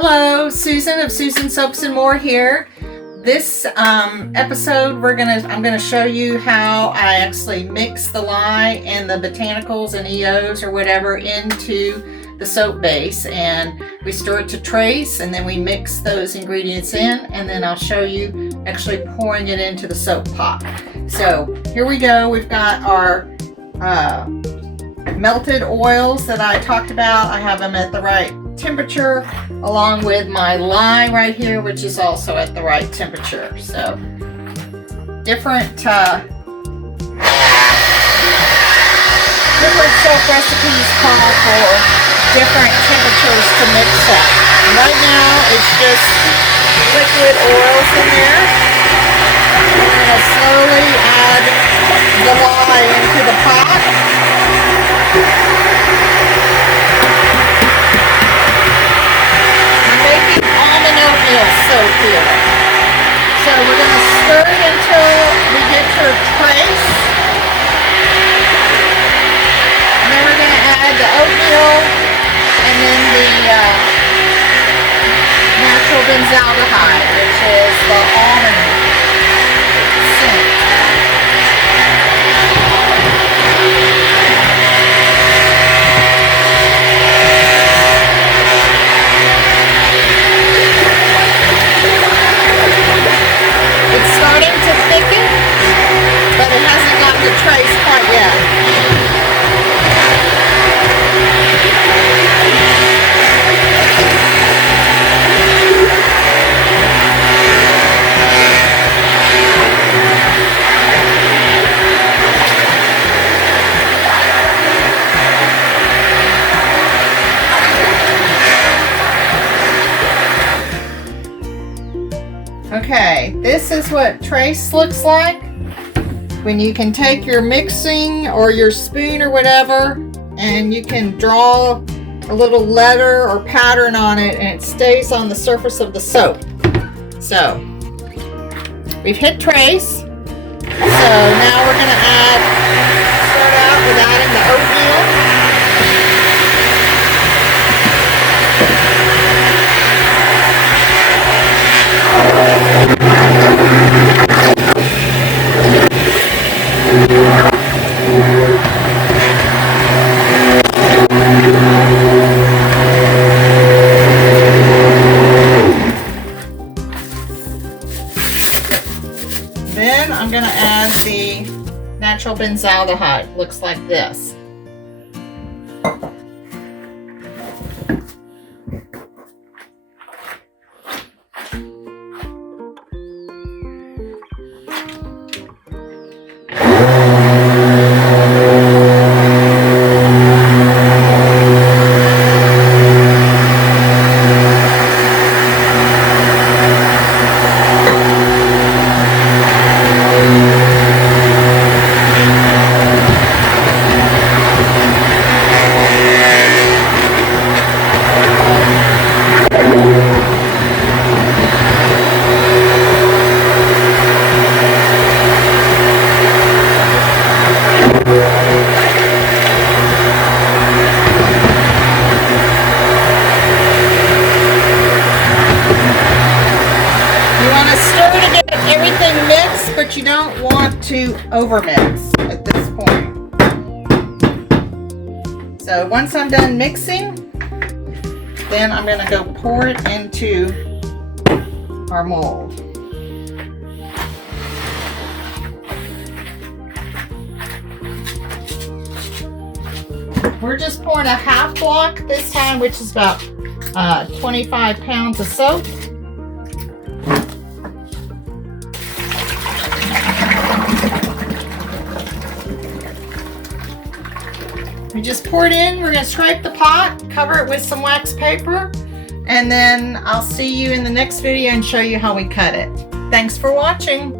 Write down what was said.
Hello, Susan of Susan Soaps and More here. This episode I'm gonna show you how I actually mix the lye and the botanicals and EOs or whatever into the soap base, and we store it to trace, and then we mix those ingredients in, and then I'll show you actually pouring it into the soap pot. So here we go. We've got our melted oils that I talked about. I have them at the right temperature, along with my lye right here, which is also at the right temperature. So different soap recipes call for different temperatures to mix up. And right now it's just liquid oils in there. I'm going to slowly add the lye into the pot. Soap here. So we're going to stir it until we get to a trace. And then we're going to add the oatmeal and then the natural benzaldehyde, which is the almond scent. Starting to thicken, but it hasn't gotten the trace quite yet. Okay, this is what trace looks like when you can take your mixing or your spoon or whatever, and you can draw a little letter or pattern on it, and it stays on the surface of the soap. So we've hit trace. So now we're going to start out with adding the oatmeal. Then I'm going to add the natural benzaldehyde. Looks like this. Everything mixed, but you don't want to overmix at this point. So once I'm done mixing, then I'm going to go pour it into our mold. We're just pouring a half block this time, which is about 25 pounds of soap. We just pour it in. We're going to scrape the pot, cover it with some wax paper, and then I'll see you in the next video and show you how we cut it. Thanks for watching.